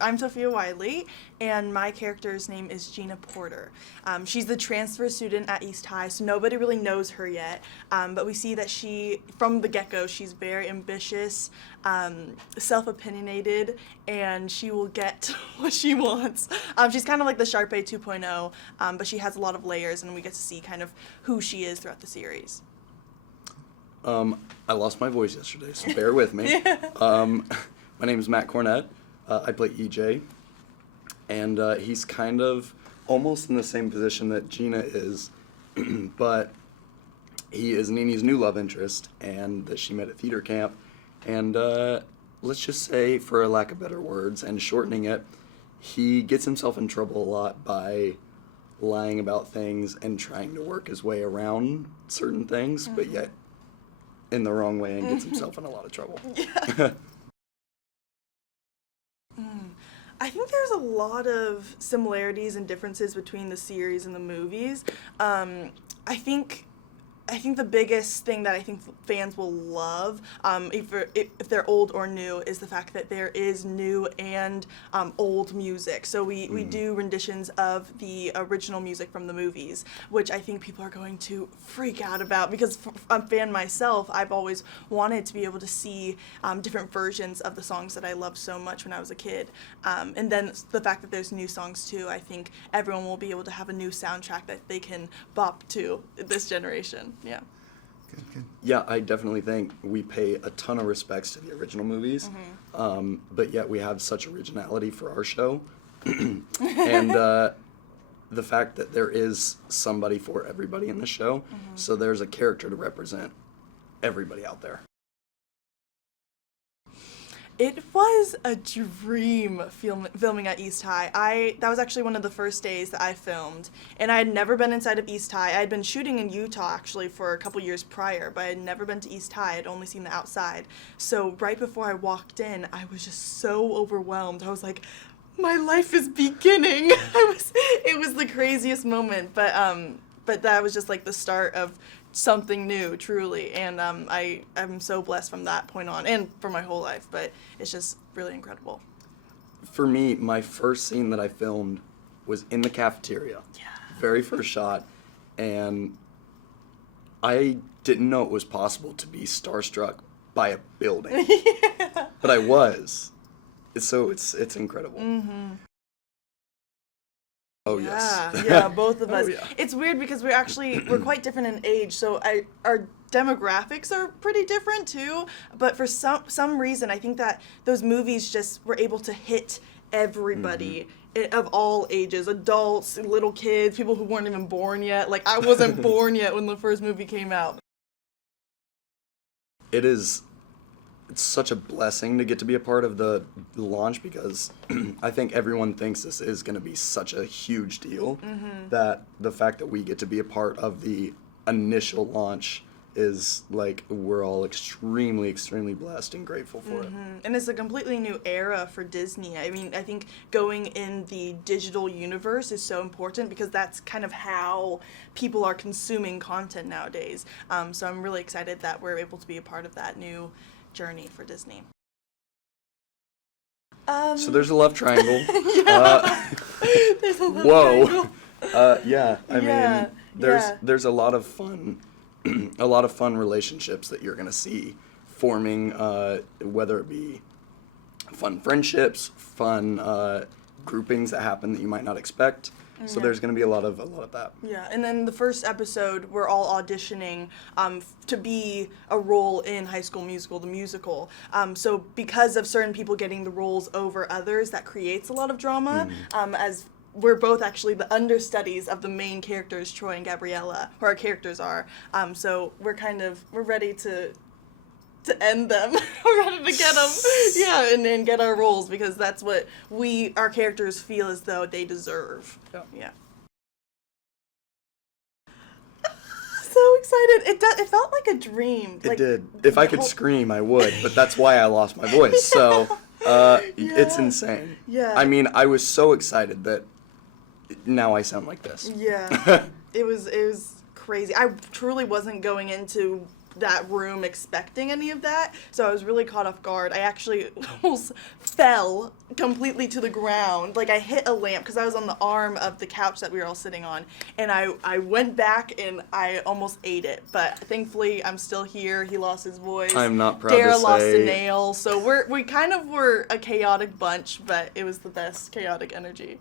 I'm Sofia Wylie, and my character's name is Gina Porter. She's the transfer student at East High, so nobody really knows her yet, but we see that from the get-go, she's very ambitious, self-opinionated, and she will get what she wants. She's kind of like the Sharpay 2.0, but she has a lot of layers, and we get to see kind of who she is throughout the series. I lost my voice yesterday, so bear with me. My name is Matt Cornett. I play EJ, and he's kind of almost in the same position that Gina is, but he is Nini's new love interest, and that she met at theater camp, and let's just say, for lack of better words and shortening it, he gets himself in trouble a lot by lying about things and trying to work his way around certain things, but yet in the wrong way, and gets himself in a lot of trouble. Yeah. I think there's a lot of similarities and differences between the series and the movies. I think the biggest thing that I think fans will love, if they're old or new, is the fact that there is new and old music. So we do renditions of the original music from the movies, which I think people are going to freak out about, because I'm a fan myself. I've always wanted to be able to see different versions of the songs that I loved so much when I was a kid. And then the fact that there's new songs too, I think everyone will be able to have a new soundtrack that they can bop to this generation. Yeah. Good. Yeah, I definitely think we pay a ton of respects to the original movies, but yet we have such originality for our show. And the fact that there is somebody for everybody in the show, so there's a character to represent everybody out there. It was a dream filming at East High. That was actually one of the first days that I filmed, and I had never been inside of East High. I had been shooting in Utah actually for a couple years prior, but I had never been to East High. I'd only seen the outside. So right before I walked in, I was just so overwhelmed. I was like, my life is beginning. It was the craziest moment, but that was just like the start of something new, truly, and I'm so blessed from that point on, and for my whole life, but it's just really incredible. For me, my first scene that I filmed was in the cafeteria. Yeah. Very first shot, and I didn't know it was possible to be starstruck by a building. Yeah. But I was. So it's incredible. Oh, yeah, yes. yeah, both of us. Oh, yeah. It's weird because we're quite different in age, so our demographics are pretty different too, but for some reason I think that those movies just were able to hit everybody of all ages, adults, little kids, people who weren't even born yet. Like, I wasn't born yet when the first movie came out. It's such a blessing to get to be a part of the launch, because I think everyone thinks this is going to be such a huge deal, that the fact that we get to be a part of the initial launch is like, we're all extremely, extremely blessed and grateful for it. And it's a completely new era for Disney. I mean, I think going in the digital universe is so important, because that's kind of how people are consuming content nowadays. So I'm really excited that we're able to be a part of that new journey for Disney. So there's a love triangle. There's a love triangle. Yeah, I mean, there's a lot of fun, relationships that you're gonna see forming, whether it be fun friendships, fun groupings that happen that you might not expect. So there's going to be a lot of that. Yeah, and then the first episode, we're all auditioning to be a role in High School Musical, the musical. So because of certain people getting the roles over others, that creates a lot of drama, as we're both actually the understudies of the main characters, Troy and Gabriella, who our characters are. So we're ready to end them. We're ready to get them. Yeah, and get our roles, because that's what our characters feel as though they deserve. Yeah. So excited. It felt like a dream. It did. If I could scream, I would, but that's why I lost my voice. So it's insane. Yeah. I mean, I was so excited that now I sound like this. Yeah. It was crazy. I truly wasn't going into that room expecting any of that, so I was really caught off guard. I actually almost fell completely to the ground. Like, I hit a lamp because I was on the arm of the couch that we were all sitting on, and I went back and I almost ate it. But thankfully, I'm still here. He lost his voice. I'm not proud Dara to say. lost a nail. So we kind of were a chaotic bunch, but it was the best chaotic energy.